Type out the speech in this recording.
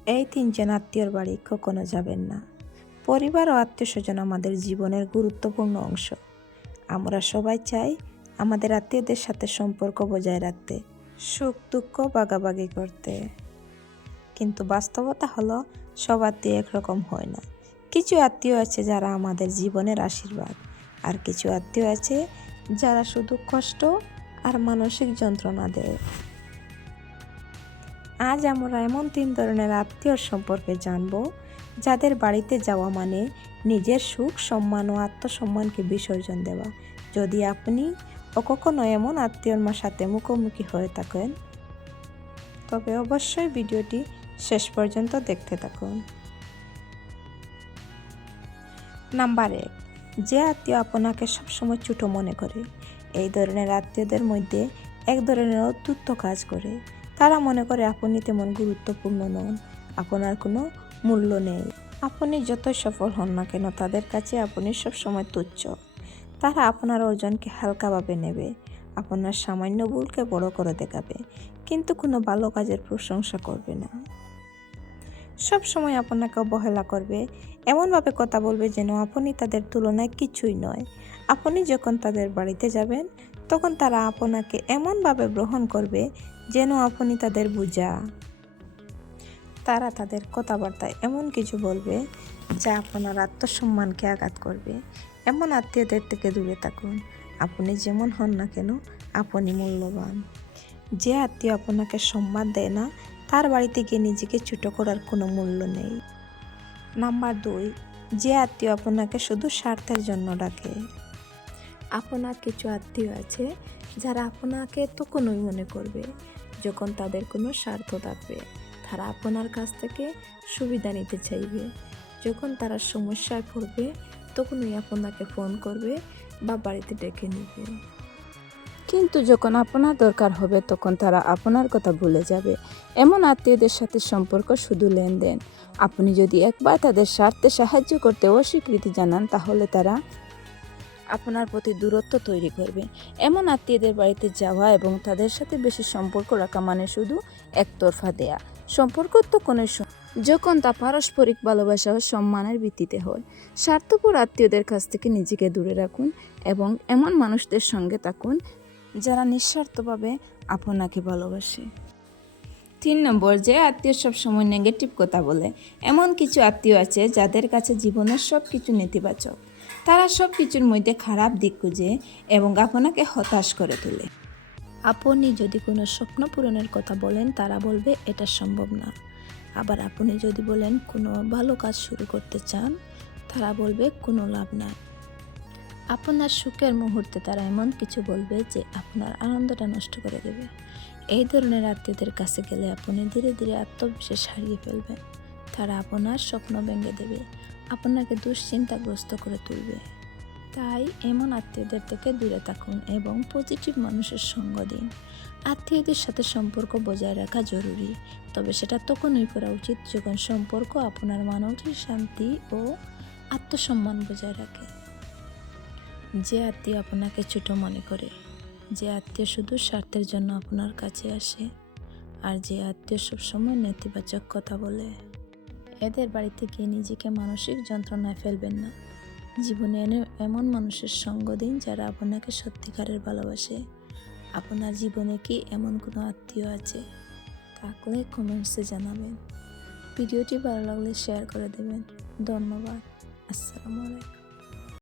এই তিনজন আত্মীয়র বাড়ি কখনো যাবেন না। পরিবার ও আত্মীয় স্বজন আমাদের জীবনের গুরুত্বপূর্ণ অংশ। আমরা সবাই চাই আমাদের আত্মীয়দের সাথে সম্পর্ক বজায় রাখতে, সুখ দুঃখ ভাগাভাগি করতে। কিন্তু বাস্তবতা হলো সব আত্মীয় একরকম হয় না। কিছু আত্মীয় আছে যারা আমাদের জীবনের আশীর্বাদ, আর কিছু আত্মীয় আছে যারা শুধু কষ্ট আর মানসিক যন্ত্রণা দেয়। আজ আমরা এমন 3 ধরনের আত্মীয় সম্পর্কে জানব, যাদের বাড়িতে যাওয়া মানে নিজের সুখ, সম্মান ও আত্মসম্মানকে বিসর্জন দেওয়া। যদি আপনি কখনো এমন আত্মীয়র সাথে মুখোমুখি হয়ে থাকেন, তবে অবশ্যই ভিডিওটি শেষ পর্যন্ত দেখতে থাকুন। নাম্বার 1, যে আত্মীয় আপনাকে সবসময় ছোট মনে করে। এই ধরনের আত্মীয়দের মধ্যে এক ধরনের অদ্ভুত কাজ করে। তারা মনে করে আপনি তেমন গুরুত্বপূর্ণ নন, আপনার কোনো মূল্য নেই। আপনি যতই সফল হন না কেন, তাদের কাছে আপনি সবসময় তুচ্ছ। তারা আপনার অর্জনকে হালকাভাবে নেবে, আপনার সামান্য ভুলকে বড় করে দেখাবে, কিন্তু কোনো ভালো কাজের প্রশংসা করবে না। সব সময় আপনাকে অবহেলা করবে, এমনভাবে কথা বলবে যেন আপনি তাদের তুলনায় কিছুই নয়। আপনি যখন তাদের বাড়িতে যাবেন, তখন তারা আপনাকে এমনভাবে গ্রহণ করবে যেন আপনি তাদের বোঝা। তারা তাদের কথাবার্তায় এমন কিছু বলবে যা আপনার আত্মসম্মানকে আঘাত করবে। এমন আত্মীয়দের থেকে দূরে থাকুন। আপনি যেমন হন না কেন, আপনি মূল্যবান। যে আত্মীয় আপনাকে সম্মান দেয় না, তার বাড়িতে গিয়ে নিজেকে ছোট করার কোনো মূল্য নেই। নাম্বার 2, যে আত্মীয় আপনাকে শুধু স্বার্থের জন্য ডাকে। আপনার কিছু আত্মীয় আছে যারা আপনাকে তখনই মনে করবে যখন তাদের কোনো স্বার্থ থাকবে। তারা আপনার কাছ থেকে সুবিধা নিতে চাইবে। যখন তারা সমস্যায় পড়বে, তখনই আপনাকে ফোন করবে বা বাড়িতে ডেকে নেবে। কিন্তু যখন আপনার দরকার হবে, তখন তারা আপনার কথা ভুলে যাবে। এমন আত্মীয়দের সাথে সম্পর্ক শুধু লেনদেন। আপনি যদি একবার তাদের স্বার্থে সাহায্য করতে অস্বীকৃতি জানান, তাহলে তারা আপনার প্রতি দূরত্ব তৈরি করবে। এমন আত্মীয়দের বাড়িতে যাওয়া এবং তাদের সাথে বেশি সম্পর্ক রাখা মানে শুধু একতরফা দেয়া সম্পর্ক তো কোনো যখন তা পারস্পরিক ভালোবাসা ও সম্মানের ভিত্তিতে হয়। স্বার্থপর আত্মীয়দের কাছ থেকে নিজেকে দূরে রাখুন এবং এমন মানুষদের সঙ্গে থাকুন যারা নিঃস্বার্থভাবে আপনাকে ভালোবাসে। 3 নম্বর, যে আত্মীয় সবসময় নেগেটিভ কথা বলে। এমন কিছু আত্মীয় আছে যাদের কাছে জীবনের সব কিছু নেতিবাচক। তারা সব কিছুর মধ্যে খারাপ দিক খুঁজে এবং আপনাকে হতাশ করে তোলে। আপনি যদি কোনো স্বপ্ন পূরণের কথা বলেন, তারা বলবে এটা সম্ভব না। আবার আপনি যদি বলেন কোনো ভালো কাজ শুরু করতে চান, তারা বলবে কোনো লাভ নাই। আপনার সুখের মুহূর্তে তারা এমন কিছু বলবে যে আপনার আনন্দটা নষ্ট করে দেবে। এই ধরনের আত্মীয়দের কাছে গেলে আপনি ধীরে ধীরে আত্মবিশ্বাস হারিয়ে ফেলবেন। তারা আপনার স্বপ্ন ভেঙে দেবে, আপনাকে দুশ্চিন্তাগ্রস্ত করে তুলবে। তাই এমন আত্মীয়দের থেকে দূরে থাকুন এবং পজিটিভ মানুষের সঙ্গ দিন। আত্মীয়দের সাথে সম্পর্ক বজায় রাখা জরুরি, তবে সেটা তখনই করা উচিত যখন সম্পর্ক আপনার মানসিক শান্তি ও আত্মসম্মান বজায় রাখে। যে আত্মীয় আপনাকে ছোট মনে করে, যে আত্মীয় শুধু স্বার্থের জন্য আপনার কাছে আসে, আর যে আত্মীয় সবসময় নেতিবাচক কথা বলে, এদের বাড়িতে গিয়ে নিজেকে মানসিক যন্ত্রণায় ফেলবেন না। জীবনে এমন মানুষের সঙ্গ দিন যারা আপনাকে সত্যিকারের ভালোবাসে। আপনার জীবনে কি এমন কোনো আত্মীয় আছে? থাকলে কমেন্টসে জানাবেন। ভিডিওটি ভালো লাগলে শেয়ার করে দেবেন। ধন্যবাদ। আসসালামু আলাইকুম।